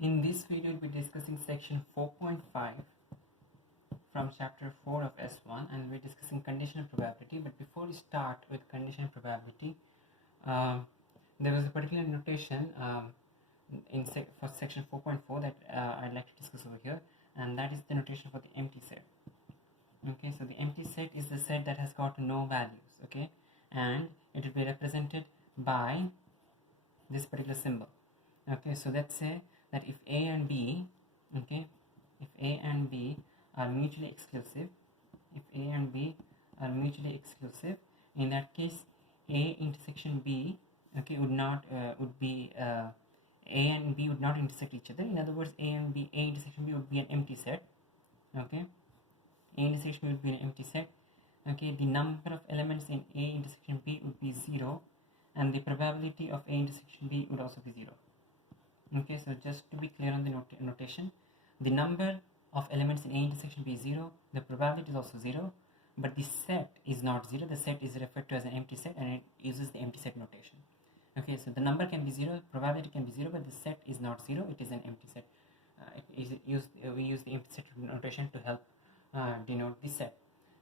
In this video, we'll be discussing section 4.5 from chapter 4 of S1, and we're discussing conditional probability. But before we start with conditional probability, there was a particular notation for section 4.4 that I'd like to discuss over here, and that is the notation for the empty set. Okay, so the empty set is the set that has got no values, okay, and it will be represented by this particular symbol. Okay, so let's say that if A and B, okay, if A and B are mutually exclusive, if A and B are mutually exclusive, in that case A intersection B, okay, would be A and B would not intersect each other. In other words, A intersection B would be an empty set. Okay, A intersection would be an empty set. Okay, the number of elements in A intersection B would be 0, and the probability of A intersection B would also be 0. Okay, so just to be clear on the notation, the number of elements in A intersection B is 0, the probability is also 0, but the set is not 0. The set is referred to as an empty set, and it uses the empty set notation. Okay, so the number can be 0, probability can be 0, but the set is not 0, it is an empty set. We use the empty set notation to help denote the set.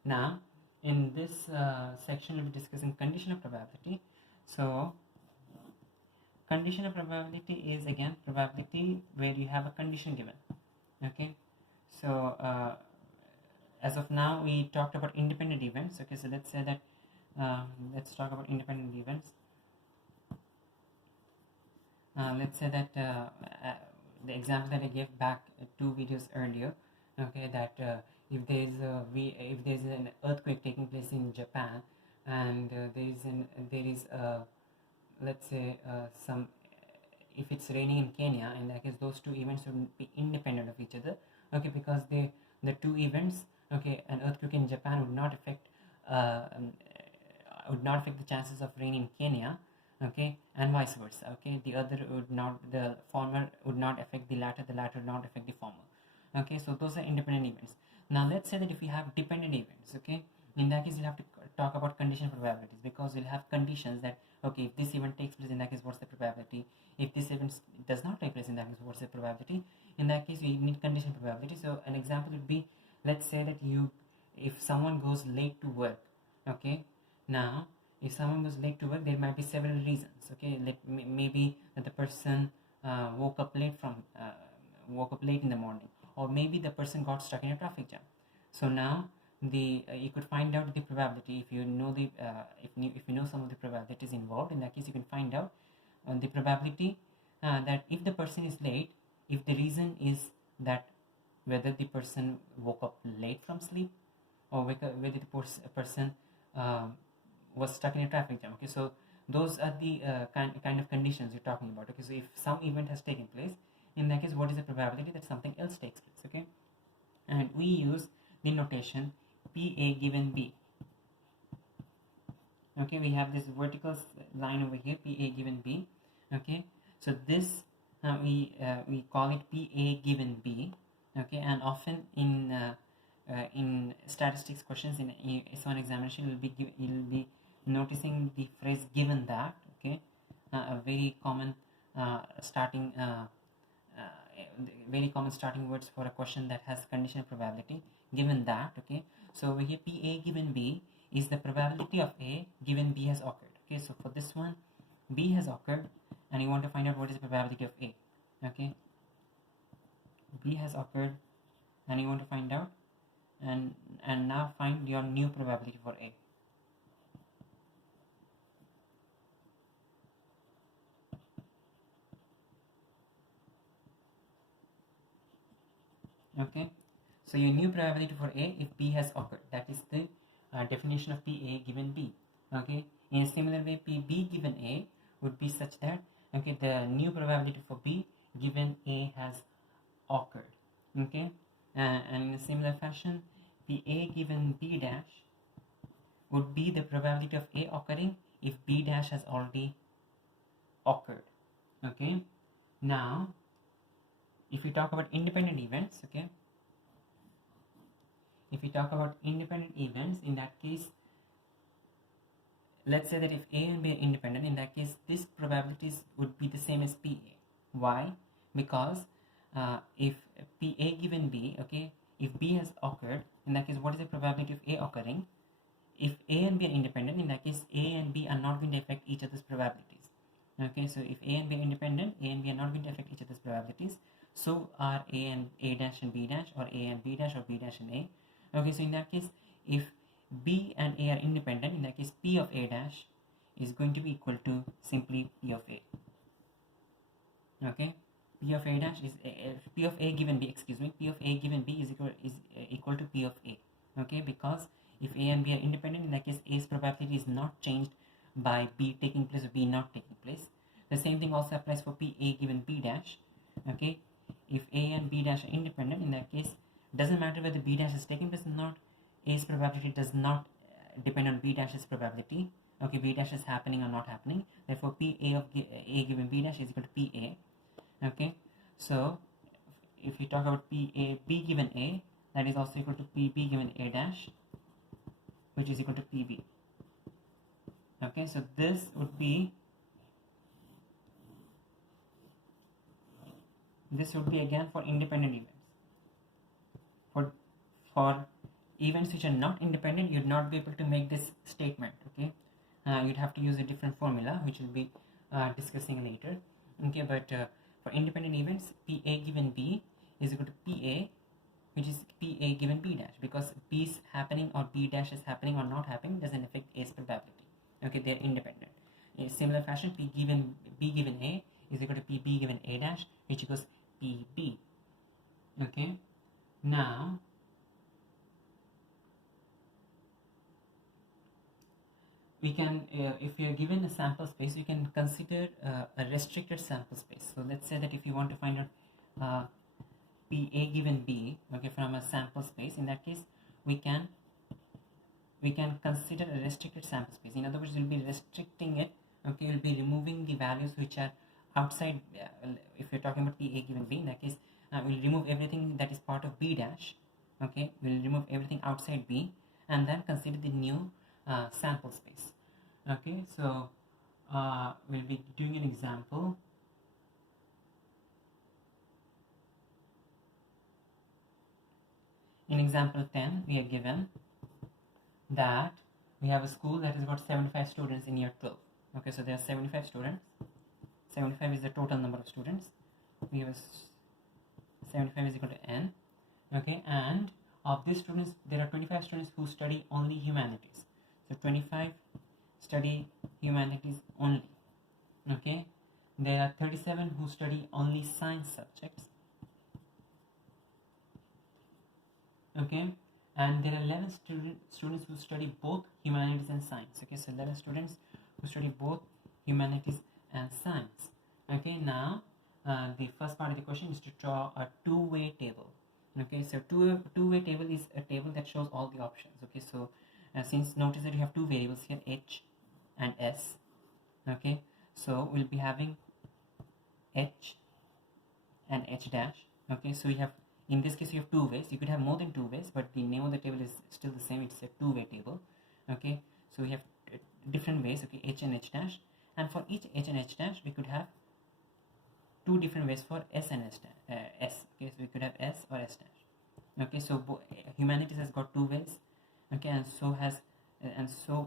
Now, in this section, we'll be discussing conditional probability. So, conditional probability is again probability where you have a condition given. Okay, so as of now we talked about independent events. Okay, so let's say that let's talk about independent events. Let's say that the example that I gave back 2 videos earlier, okay, that if there's an earthquake taking place in Japan, and there is let's say if it's raining in Kenya, in that case those 2 events would be independent of each other. Okay, because the 2 events, okay, an earthquake in Japan would not affect the chances of rain in Kenya, okay, and vice versa. Okay, the former would not affect the latter would not affect the former. Okay, so those are independent events. Now let's say that if we have dependent events, okay, in that case we'll have to talk about conditional probabilities, because we'll have conditions that, okay, if this event takes place, in that case what's the probability? If this event does not take place, in that case what's the probability? In that case we need conditional probability. So an example would be, let's say that if someone goes late to work, okay, now if someone goes late to work, there might be several reasons. Okay, maybe that the person woke up late in the morning, or maybe the person got stuck in a traffic jam. So now you could find out the probability if you know if you know some of the probabilities involved. In that case you can find out the probability that if the person is late, if the reason is that whether the person woke up late from sleep, or whether the person was stuck in a traffic jam. Okay, so those are the kind of conditions you're talking about. Okay, so if some event has taken place, in that case what is the probability that something else takes place? Okay, and we use the notation PA given B. Okay, we have this vertical line over here, PA given B. Okay, so this we call it PA given B. Okay, and often in statistics questions in S1 examination, you'll be noticing the phrase given that. Okay, a very common starting words for a question that has conditional probability, given that. Okay, so over here PA given B is the probability of A given B has occurred. Okay, so for this one B has occurred, and you want to find out what is the probability of A. Okay, B has occurred, and you want to find out, and now find your new probability for A. Okay, so your new probability for A if B has occurred, that is the definition of PA given B. Okay, in a similar way PB given A would be such that, okay, the new probability for B given A has occurred. Okay, and in a similar fashion PA given B dash would be the probability of A occurring if B dash has already occurred. Okay, now if we talk about independent events, okay, if we talk about independent events, in that case let's say that if A and B are independent, in that case this probabilities would be the same as PA. Why? Because if A given B, okay, if B has occurred, in that case what is the probability of A occurring? If A and B are independent, in that case A and B are not going to affect each other's probabilities. Okay, so if A and B are independent, A and B are not going to affect each other's probabilities. So are A and A dash and B dash, or A and B dash, or B dash and A. Okay, so in that case, if B and A are independent, in that case P of A dash is going to be equal to simply P of A. Okay, P of A dash is P of A given B, excuse me, P of A given B is equal to P of A. Okay, because if A and B are independent, in that case A's probability is not changed by B taking place or B not taking place. The same thing also applies for P A given B dash. Okay, if A and B dash are independent, in that case doesn't matter whether B dash is taking place or not, A's probability does not depend on B dash's probability. Okay, B dash is happening or not happening. Therefore P A of A given B dash is equal to P A. Okay, so if you talk about P A B given A, that is also equal to P B given A dash, which is equal to PB. Okay, so this would be again for independent events. For events which are not independent, you'd not be able to make this statement. Okay, you'd have to use a different formula, which we'll be discussing later. Okay, but for independent events, P A given B is equal to P A, which is P A given B dash, because B is happening or B dash is happening or not happening doesn't affect A's probability. Okay, they're independent. In similar fashion, B given A is equal to P B given A dash, which equals P B. Okay, now we can, if you are given a sample space, you can consider a restricted sample space. So let's say that if you want to find out P A given B, okay, from a sample space, in that case we can consider a restricted sample space. In other words, we'll be restricting it. Okay, we'll be removing the values which are outside. If you're talking about P A given B, in that case we'll remove everything that is part of B dash. Okay, we'll remove everything outside B and then consider the new sample space. Okay, so we'll be doing an example. In example 10, we are given that we have a school that has got 75 students in year 12. Okay, so there are 75 students. 75 is the total number of students. We have 75 is equal to n. Okay, and of these students, there are 25 students who study only humanities. So 25 study humanities only. Okay, there are 37 who study only science subjects. Okay, and there are 11 students who study both humanities and science. Okay, so 11 students who study both humanities and science. Okay, now the first part of the question is to draw a two-way table. Okay, so two-way table is a table that shows all the options. Okay, so since notice that you have two variables here, h and s. Okay, so we'll be having h and h dash. Okay, so we have, in this case you have two ways. You could have more than two ways, but the name of the table is still the same. It's a two-way table. Okay, so we have different ways. Okay, h and h dash, and for each h and h dash we could have two different ways for s and s dash. Okay, so we could have s or s dash. Okay, so humanities has got two ways. Okay, and so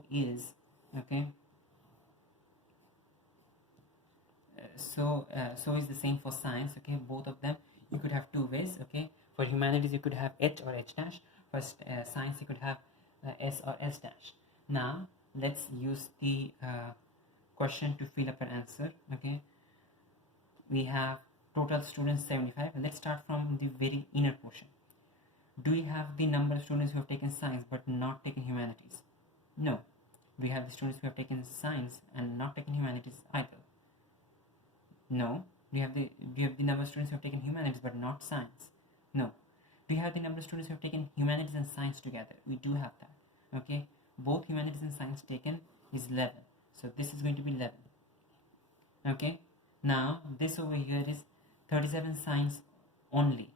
is okay. So is the same for science. Okay, both of them you could have two ways. Okay, for humanities you could have h or h dash. For science you could have s or s dash. Now let's use the question to fill up an answer. Okay, we have total students 75. Let's start from the very inner portion. Do we have the number of students who have taken science but not taken humanities? No. We have the students who have taken science and not taken humanities either. No. Do you have the number of students who have taken humanities but not science? No. Do you have the number of students who have taken humanities and science together? We do have that. Okay, both humanities and science taken is 11. So this is going to be 11. Okay, now this over here is 37 science only.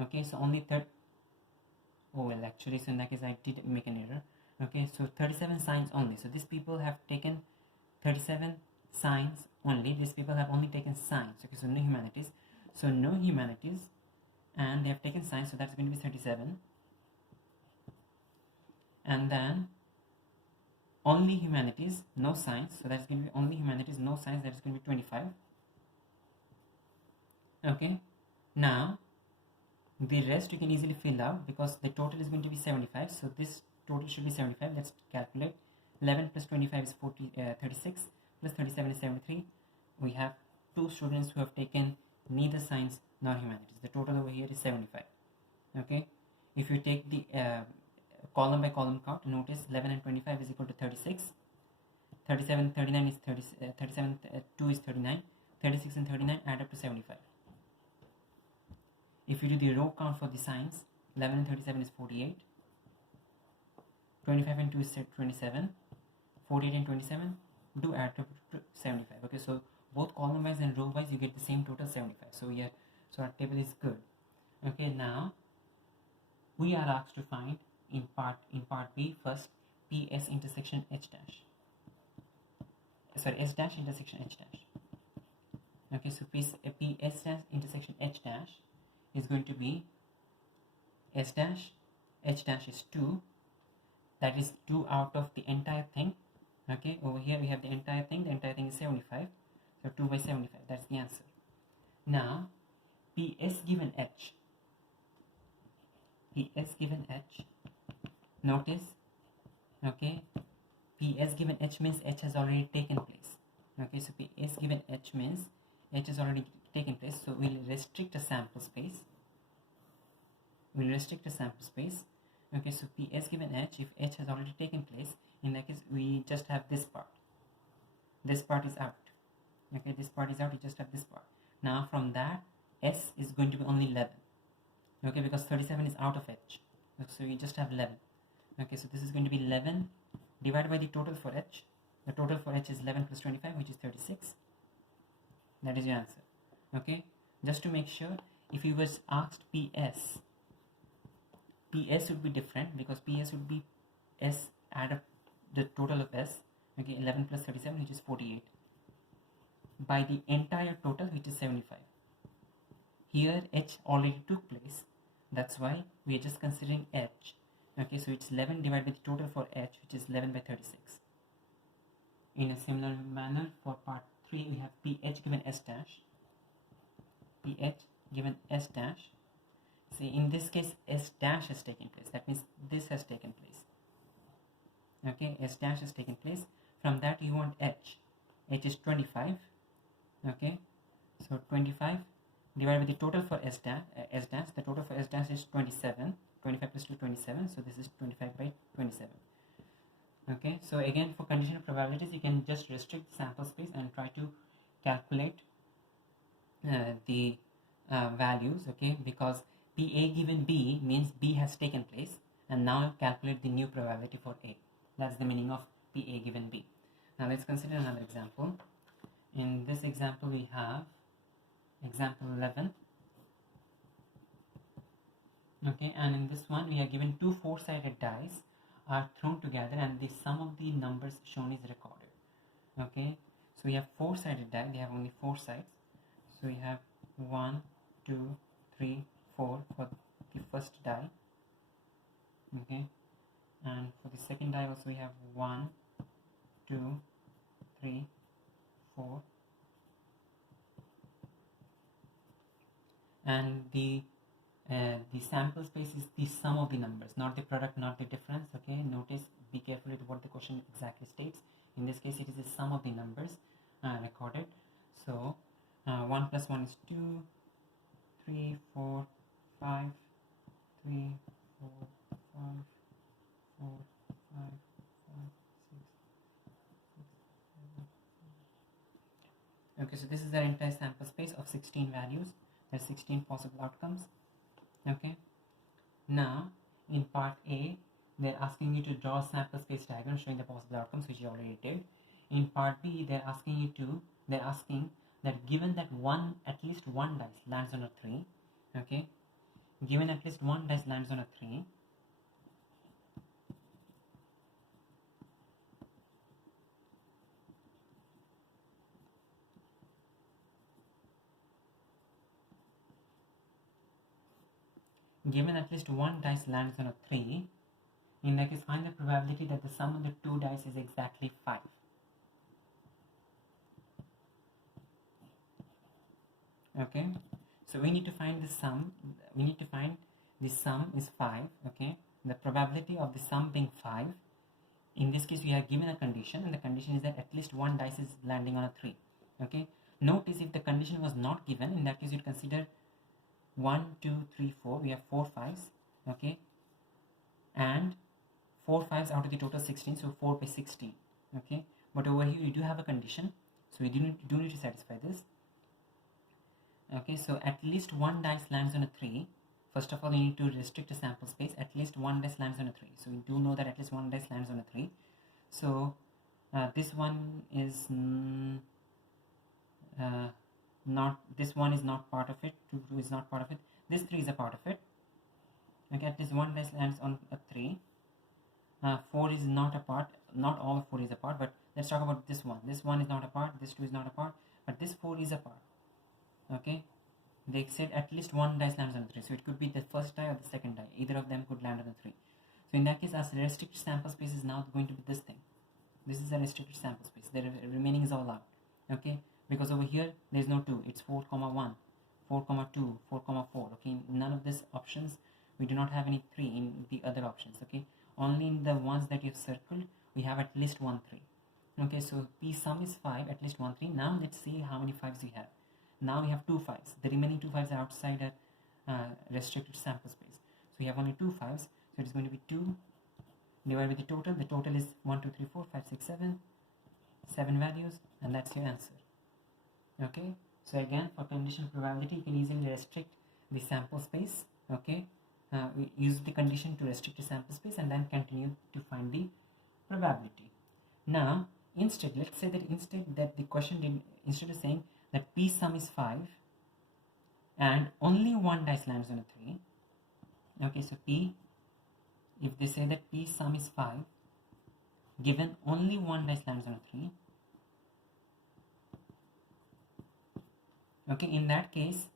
Okay, so only oh well, actually, so in that case I did make an error. Okay, so 37 science only. So these people have taken 37 science only. These people have only taken science. Okay, so no humanities. So no humanities, and they have taken science, so that's going to be 37. And then only humanities, no science, so that's going to be only humanities, no science, that's going to be 25. Okay, now the rest you can easily fill out because the total is going to be 75. So this total should be 75. Let's calculate. 11 plus 25 is 36, plus 37 is 73. We have 2 students who have taken neither science nor humanities. The total over here is 75. Okay, if you take the column by column count, notice 11 and 25 is equal to 36. 37, 39 is 30, 37, 2 is 39. 36 and 39 add up to 75. If you do the row count for the science, 11 and 37 is 48. 25 and 2 is 27. 48 and 27 do add up to 75. Okay, so both column wise and row wise you get the same total 75. So yeah, so our table is good. Okay, now we are asked to find in part B first PS intersection H dash. Sorry, S dash intersection H dash. Okay, so PS dash intersection H dash is going to be S dash, H dash is 2, that is 2 out of the entire thing. Okay, over here we have the entire thing is 75, so 2 by 75, that's the answer. Now PS given H, notice, okay, PS given H means H has already taken place. Okay, so PS given H means H has already taken place, so we'll restrict a sample space. Okay, so PS given H, if H has already taken place, in that case we just have this part. This part is out. Okay, this part is out, we just have this part. Now from that, S is going to be only 11. Okay, because 37 is out of H. So we just have 11. Okay, so this is going to be 11 divided by the total for H. The total for H is 11 plus 25, which is 36. That is your answer. Okay, just to make sure, if you was asked PS would be different because PS would be S add up the total of S. Okay, 11 plus 37, which is 48, by the entire total, which is 75. Here H already took place, that's why we are just considering H. Okay, so it's 11 divided by the total for H, which is 11 by 36. In a similar manner, for part 3 we have PH given S dash. PH given S dash. See, in this case S dash has taken place, that means this has taken place. Okay, S dash has taken place. From that you want H. H is 25. Okay, so 25 divided by the total for S dash. The total for S dash is 27. 25 plus 2, 27. So this is 25 by 27. Okay, so again for conditional probabilities you can just restrict the sample space and try to calculate the values. Okay, because PA given B means B has taken place, and now calculate the new probability for A. That's the meaning of PA given B. Now let's consider another example. In this example we have example 11. Okay, and in this one we are given 2 4-sided dice are thrown together and the sum of the numbers shown is recorded. Okay, so we have 4-sided die, they have only 4 sides. So we have 1, 2, 3, 4 for the first die. Okay, and for the second die also we have 1, 2, 3, 4, and the sample space is the sum of the numbers, not the product, not the difference. Okay, notice, be careful with what the question exactly states. In this case it is the sum of the numbers recorded. So 1 plus 1 is 2, 3, 4, 5, 3, 4, 5, 4, 5, 5, 6, 6, 7. Okay, so this is the entire sample space of 16 values. There are 16 possible outcomes. Okay, now in part A they're asking you to draw a sample space diagram showing the possible outcomes, which you already did. In part B they're asking that given that at least one dice lands on a 3, okay, given at least one dice lands on a 3, given at least one dice lands on a 3, in that case find the probability that the sum of the two dice is exactly 5. Okay, so we need to find the sum. We need to find the sum is 5. Okay, the probability of the sum being 5. In this case we are given a condition, and the condition is that at least one dice is landing on a 3. Okay, notice if the condition was not given, in that case you'd consider 1 2 3 4, we have 4 5s. Okay, and 4 5s out of the total 16, so 4 by 16. Okay, but over here you do have a condition, so we do need to satisfy this. Okay, so at least one dice lands on a 3. First of all, you need to restrict the sample space. At least one dice lands on a 3. So we do know that at least one dice lands on a 3. So this one is not, this one is not part of it. 2 2 is not part of it. This 3 is a part of it. Okay, at least one dice lands on a 3. 4 is not a part. Not all of 4 is a part, but let's talk about this one. This one is not a part. This 2 is not a part, but this 4 is a part. Okay, they said at least one dice lands on 3, so it could be the first die or the second die. Either of them could land on the 3. So in that case, our restricted sample space is now going to be this thing. This is a restricted sample space. The remaining is all out. Okay, because over here there is no 2. It's 4 comma 1, 4 comma 2, 4 comma 4. Okay, in none of these options we do not have any 3 in the other options. Okay, only in the ones that you've circled we have at least one 3. Okay, so P sum is 5, at least one 3. Now let's see how many 5s we have. Now we have 2 5s. The remaining 2 5s are outside a restricted sample space. So we have only 2 5s. So it is going to be 2 divided by the total. The total is 1 2 3 4 5 6 7. 7 values, and that's your answer. Okay. So again, for conditional probability, you can easily restrict the sample space. Okay. We use the condition to restrict the sample space and then continue to find the probability. Now, instead, let's say that the question did, instead of saying that P sum is 5 and only one dice lands on a 3. Okay, so P, if they say that P sum is 5 given only one dice lands on a 3, okay, in that case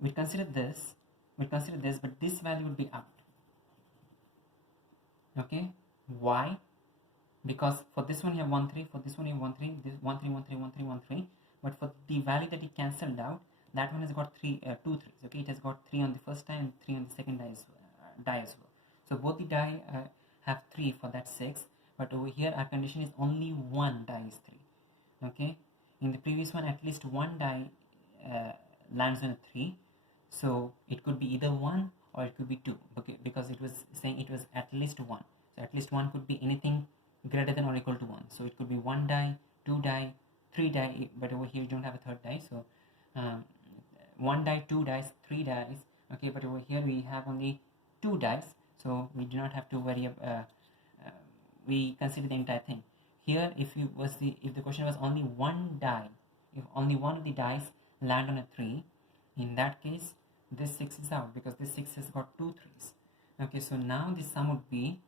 we consider this, but this value would be out. Okay, why? Because for this one you have 1 3, for this one you have 1 3, this 1 3 1 3 1 3 1 3, but for the value that it cancelled out, that one has got 2 3s. Okay, it has got 3 on the first die and 3 on the second die as well. So both the die have 3 for that 6, but over here our condition is only one die is 3. Okay, in the previous one at least one die lands on a 3, so it could be either 1 or it could be 2. Okay, because it was saying it was at least 1. So at least 1 could be anything greater than or equal to 1. So it could be 1 die, 2 die, 3 die, but over here you don't have a third die. So 1 die, 2 dice, 3 dice. Okay, but over here we have only 2 dice, so we do not have to worry about, we consider the entire thing. Here if the question was only one die, if only one of the dice land on a 3, in that case this 6 is out because this 6 has got 2 3s. Okay, so now the sum would be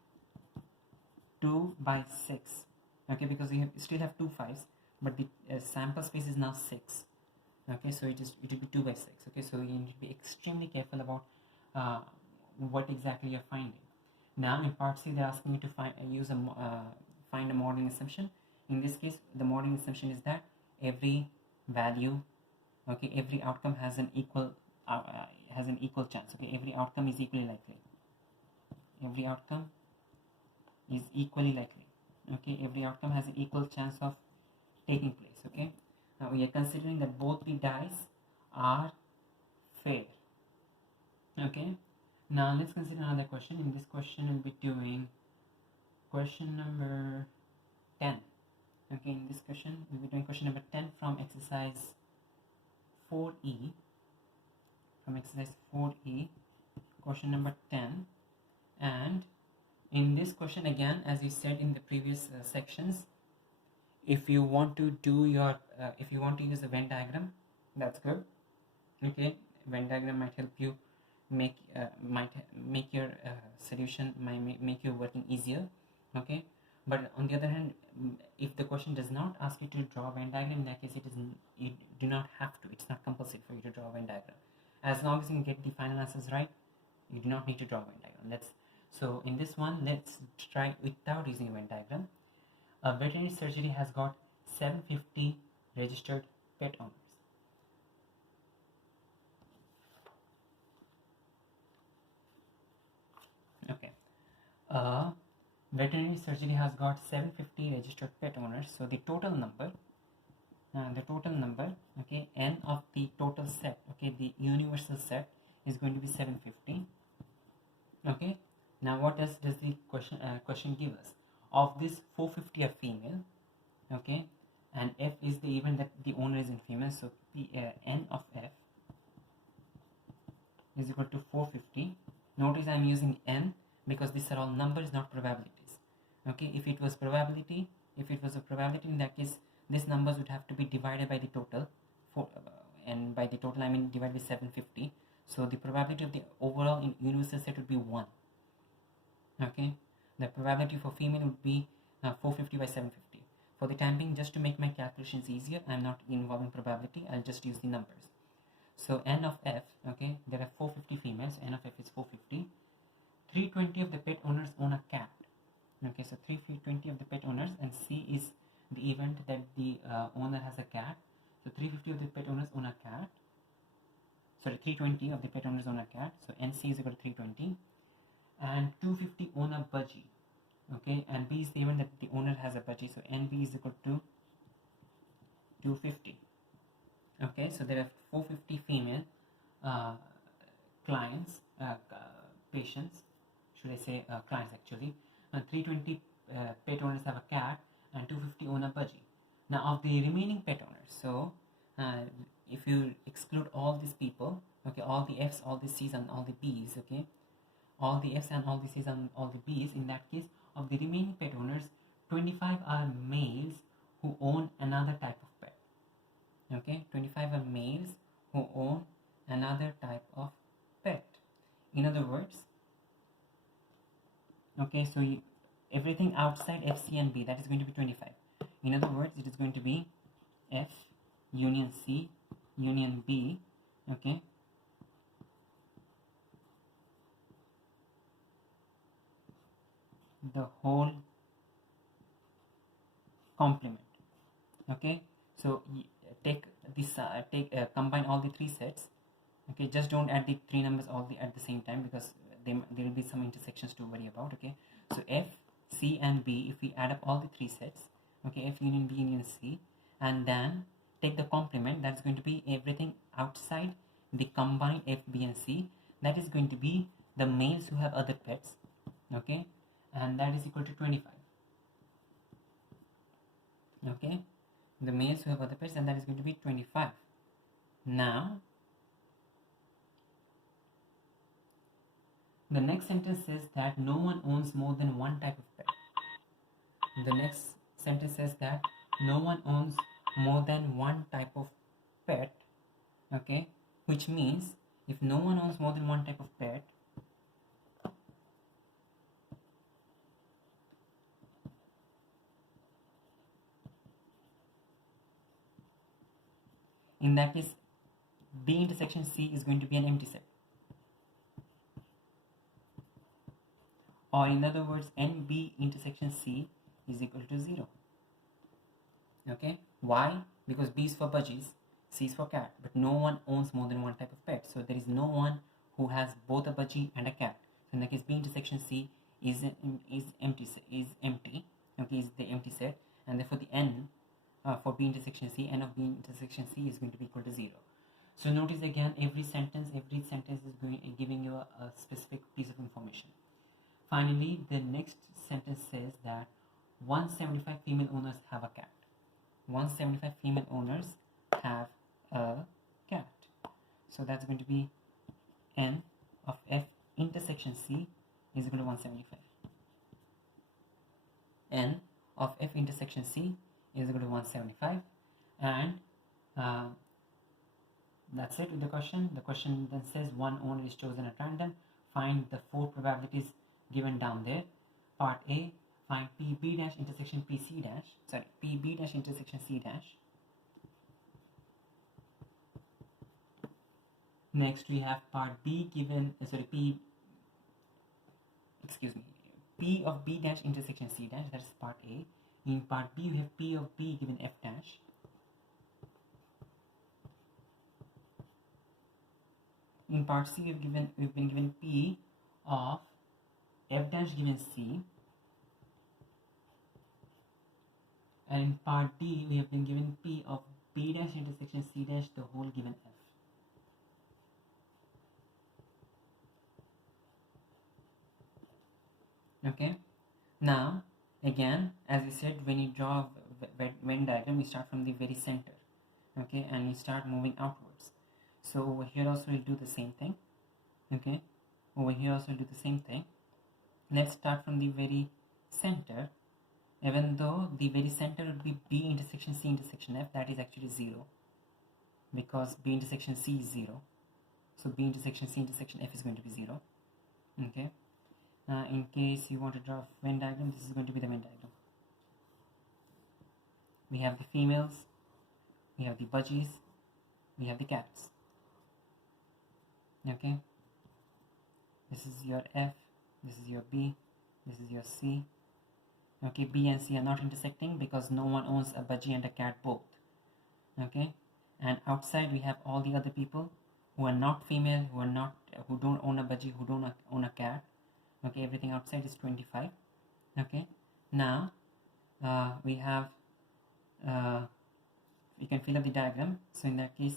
2 by 6. Okay, because we still have 2 5s, but the sample space is now 6. Okay, so it will be 2 by 6. Okay, so you need to be extremely careful about what exactly you're finding. Now in part C they're asking you to find a modeling assumption. In this case the modeling assumption is that every value, okay, every outcome has an equal chance. Okay, every outcome is equally likely. Every outcome is equally likely. Okay, every outcome has an equal chance of taking place. Okay, now we are considering that both the dice are fair. Okay, now let's consider another question. In this question we'll be doing question number 10. Okay, in this question we'll be doing question number 10 from exercise 4e. From exercise 4e, question number 10. And in this question, again, as you said in the previous sections, if you want to do your if you want to use a Venn diagram, that's good. Okay, Venn diagram might help you make your solution, make your working easier. Okay, but on the other hand, if the question does not ask you to draw a Venn diagram, in that case you do not have to. It's not compulsory for you to draw a Venn diagram. As long as you can get the final answers right, you do not need to draw a Venn diagram. So in this one, let's try without using a Venn diagram. Veterinary surgery has got 750 registered pet owners. Okay. Veterinary surgery has got 750 registered pet owners. So the total number, okay, n of the total set, okay, the universal set is going to be 750. Okay. Now what does the question give us? Of this 450 are female, okay, and F is the event that the owner is in female, so n of F is equal to 450. Notice I'm using n because these are all numbers, not probabilities. Okay, if it was a probability, in that case, these numbers would have to be divided by the total, and by the total I mean divided by 750. So the probability of the overall universal set would be 1. Okay, the probability for female would be 450 by 750. For the time being, just to make my calculations easier, I'm not involving probability, I'll just use the numbers. So n of F, okay, there are 450 females, n of F is 450. 320 of the pet owners own a cat. Okay, so 320 of the pet owners, and C is the event that the owner has a cat. So 350 of the pet owners own a cat. Sorry, 320 of the pet owners own a cat. So NC is equal to 320. And 250 own a budgie. Okay, and B is the event that the owner has a budgie. So NB is equal to 250. Okay, so there are 450 female clients, patients, should I say clients actually, and 320 pet owners have a cat, and 250 own a budgie. Now of the remaining pet owners, so if you exclude all these people, okay, all the F's, all the C's, and all the B's, okay, all the F's and all the C's and all the B's, in that case, of the remaining pet owners, 25 are males who own another type of pet. Okay, 25 are males who own another type of pet. In other words, okay, so everything outside F, C, and B, that is going to be 25. In other words, it is going to be F union C union B, okay, the whole complement. Okay, so take this, combine all the three sets. Okay, just don't add the three numbers all at the same time, because there will be some intersections to worry about. Okay, so F, C, and B, if we add up all the three sets, okay, F union B union C, and then take the complement, that's going to be everything outside the combined F, B, and C. That is going to be the males who have other pets. Okay, and that is equal to 25. Okay, the males who have other pets, and that is going to be 25. Now the next sentence says that no one owns more than one type of pet. The next sentence says that no one owns more than one type of pet. Okay, which means if no one owns more than one type of pet, in that case, B intersection C is going to be an empty set. Or in other words, NB intersection C is equal to 0. Okay, why? Because B is for budgies, C is for cat, but no one owns more than one type of pet. So there is no one who has both a budgie and a cat. So in that case, B intersection C is empty. Okay, is the empty set, and therefore the N for B intersection C, N of B intersection C is going to be equal to 0. So notice again, every sentence is giving you a specific piece of information. Finally, the next sentence says that 175 female owners have a cat. 175 female owners have a cat. So that's going to be N of F intersection C is equal to 175. N of F intersection C is equal to 175. And that's it with the question. The question then says one owner is chosen at random. Find the 4 probabilities given down there. Part A, find PB dash intersection PC dash, sorry, PB dash intersection C dash. Next we have part B given, P of B dash intersection C dash, that's part A. In part B we have P of B given F dash. In part C we've been given P of F dash given C. And in part D we have been given P of B dash intersection C dash the whole given F. Okay, now again, as we said, when you draw a Venn diagram, you start from the very center, okay, and you start moving outwards. So over here also we'll do the same thing. Okay, over here also we'll do the same thing. Let's start from the very center. Even though the very center would be B intersection C intersection F, that is actually 0, because B intersection C is 0. So B intersection C intersection F is going to be 0. Okay. In case you want to draw a Venn diagram, this is going to be the Venn diagram. We have the females, we have the budgies, we have the cats. Okay, this is your F, this is your B, this is your C. Okay, B and C are not intersecting because no one owns a budgie and a cat both. Okay, and outside we have all the other people who are not female, who don't own a budgie, who don't own a cat. Okay, everything outside is 25. Okay, now we have we can fill up the diagram. So in that case,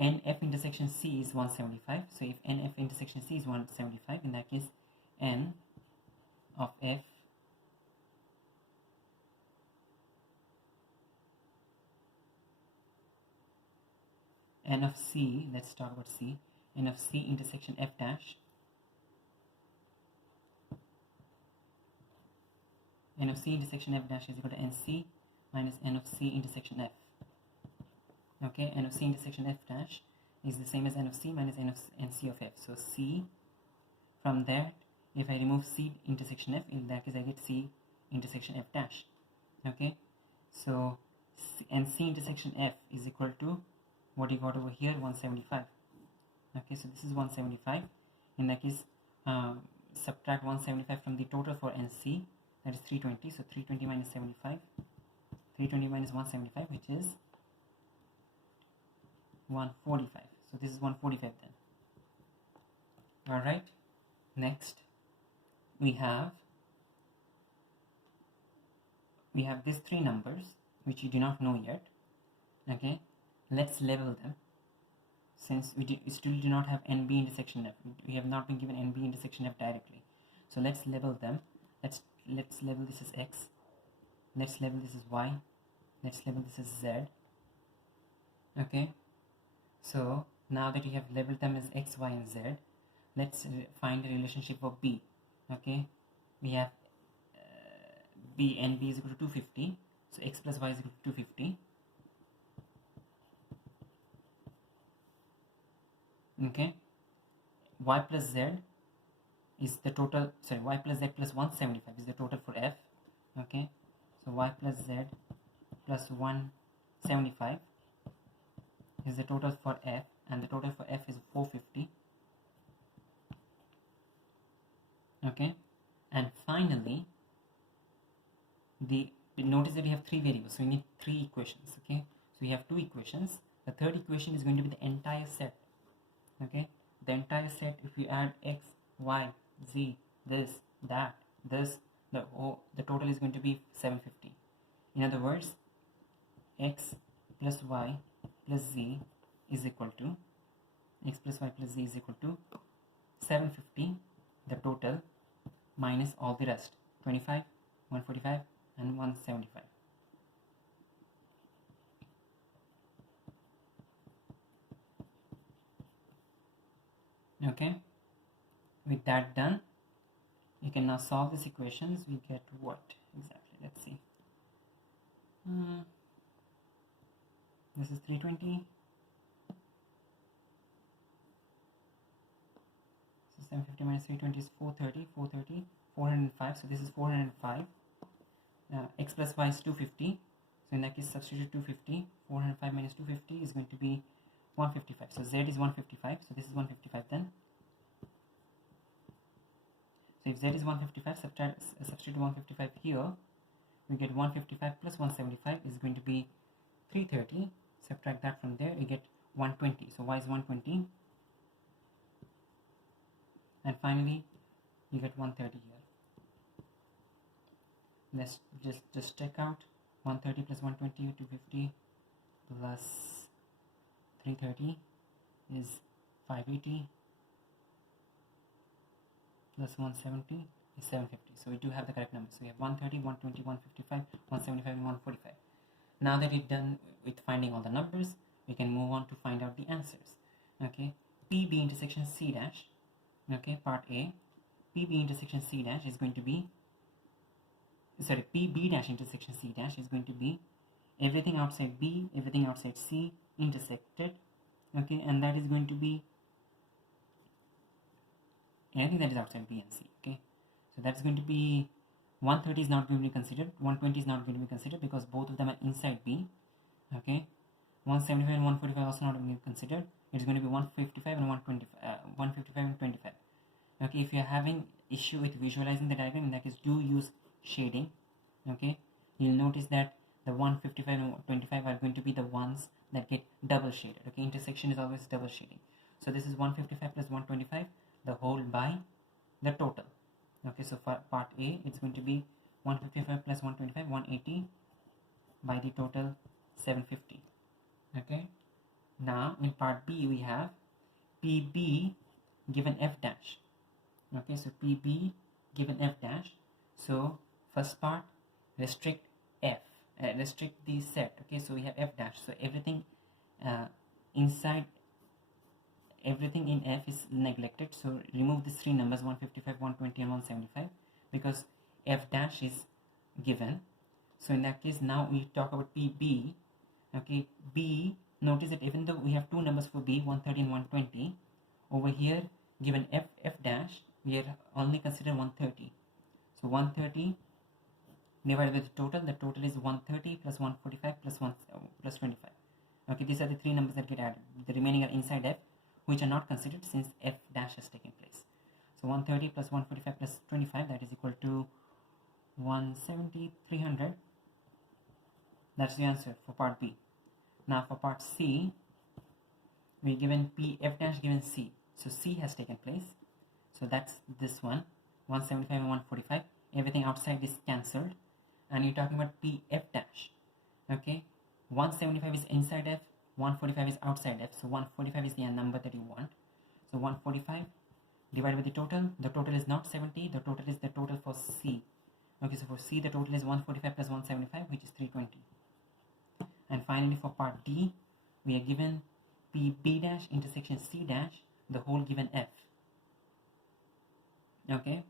NF intersection C is 175. So if NF intersection C is 175, in that case N of F N of C, let's talk about C, N of C intersection F dash, N of C intersection F dash is equal to NC minus N of C intersection F. Okay, N of C intersection F dash is the same as N of C minus N of NC of F. So C, from that, if I remove C intersection F, in that case I get C intersection F dash. Okay, so NC intersection F is equal to what you got over here, 175. Okay, so this is 175. In that case, subtract 175 from the total for NC, that is 320. So 320 minus 75, 320 minus 175, which is 145. So this is 145 then. Alright, next we have these three numbers which you do not know yet. Okay, let's level them. Since we still do not have NB intersection F, we have not been given NB intersection F directly. So let's level them. Let's label this as X. Let's label this as Y. Let's label this as Z. Okay. So now that you have labeled them as X, Y, and Z, let's find the relationship of B. Okay. We have B and B is equal to 250. So X plus Y is equal to 250. Okay, Y plus Z is the total, sorry, Y plus Z plus 175 is the total for F. Okay, so Y plus Z plus 175 is the total for F, and the total for F is 450. Okay, and finally notice that we have three variables, so we need three equations. Okay, so we have two equations. The third equation is going to be the entire set. Okay, the entire set, if you add X, Y, Z, this, that, this, the total is going to be 750. In other words, X plus Y plus Z is equal to X plus Y plus Z is equal to 750, the total, minus all the rest, 25, 145 and 175. Okay, with that done, you can now solve these equations. We get what exactly? Let's see. This is 320. So 750 minus 320 is 430. 405. So this is 405. X plus Y is 250. So in that case, substitute 250. 405 minus 250 is going to be 155. So Z is 155. So this is 155 then. So if Z is 155, substitute 155 here, we get 155 plus 175 is going to be 330. Subtract that from there, we get 120. So Y is 120. And finally, you get 130 here. Let's just check out 130 plus 120, 250 plus 330 is 580 plus 170 is 750. So we do have the correct number. So we have 130, 120, 155, 175 and 145. Now that we've done with finding all the numbers, we can move on to find out the answers. Okay, PB intersection C dash, okay, part A, PB intersection C dash is going to be, sorry, PB dash intersection C dash is going to be everything outside B, everything outside C intersected, okay, and that is going to be anything that is outside B and C, okay. So that's going to be 130 is not going to be considered, 120 is not going to be considered because both of them are inside B, okay. 175 and 145 also not going to be considered. It's going to be 155 and 155 and 25. Okay, if you are having issue with visualizing the diagram, in that case do use shading. Okay, you'll notice that the 155 and 25 are going to be the ones that get double shaded. Okay, intersection is always double shading. So this is 155 plus 125, the whole by the total. Okay, so for part A, it's going to be 155 plus 125, 180 by the total 750. Okay, now in part B we have PB given F dash. Okay, so PB given F dash. So first part, restrict F, restrict the set. Okay, so we have F dash. So everything inside, everything in F is neglected. So remove these three numbers 155, 120 and 175 because F dash is given. So in that case, now we talk about PB. Okay, B, notice that even though we have two numbers for B, 130 and 120, over here given F dash, we are only consider 130. So 130 divided by the total is 130 plus 145 plus 25. Okay, these are the three numbers that get added. The remaining are inside F, which are not considered since F dash has taken place. So 130 plus 145 plus 25, that is equal to 170, 300. That's the answer for part B. Now for part C, we're given P F dash given C. So C has taken place. So that's this one, 175 and 145. Everything outside is cancelled. And you're talking about P F dash. Okay, 175 is inside F, 145 is outside F. So 145 is the number that you want. So 145 divided by the total is not 70, the total is the total for C. Okay, so for C the total is 145 plus 175, which is 320. And finally for part D, we are given PB dash intersection C dash, the whole given F. Okay,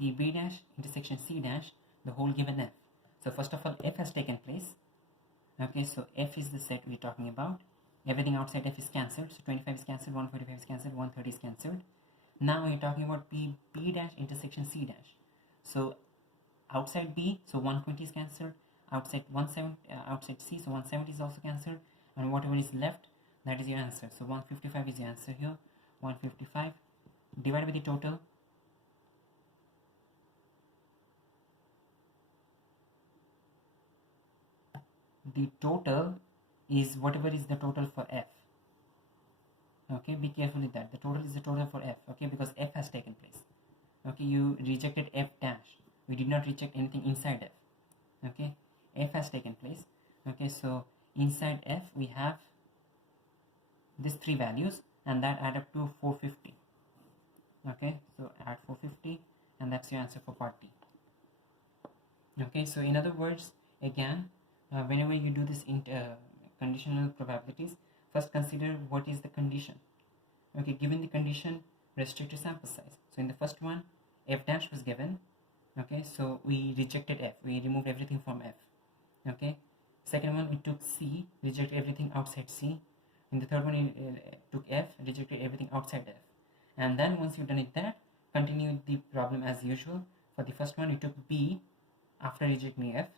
PB dash intersection C dash, the whole given F. So first of all, F has taken place. Okay, so F is the set we're talking about. Everything outside F is cancelled. So 25 is cancelled, 145 is cancelled, 130 is cancelled. Now we're talking about PB dash intersection C dash. So outside B, so 120 is cancelled. Outside 170, outside C, so 170 is also cancelled. And whatever is left, that is your answer. So 155 is the answer here. 155 divided by the total. The total is whatever is the total for F. Okay, be careful with that. The total is the total for F. Okay, because F has taken place. Okay, you rejected F dash. We did not reject anything inside F. Okay, F has taken place. Okay, so inside F we have these three values and that add up to 450. Okay, so add 450 and that's your answer for part D. Okay, so in other words, again, whenever you do this conditional probabilities, first consider what is the condition. Okay, given the condition, restrict your sample size. So in the first one, F dash was given. Okay, so we rejected F, we removed everything from F. Okay, second one we took C, rejected everything outside C. In the third one we took F, rejected everything outside F. And then once you've done it that, continue the problem as usual. For the first one you took B after rejecting F.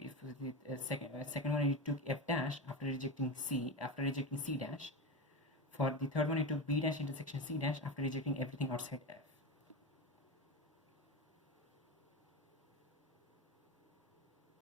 If the second one you took F dash after rejecting C dash. For the third one, you took B dash intersection C dash after rejecting everything outside F.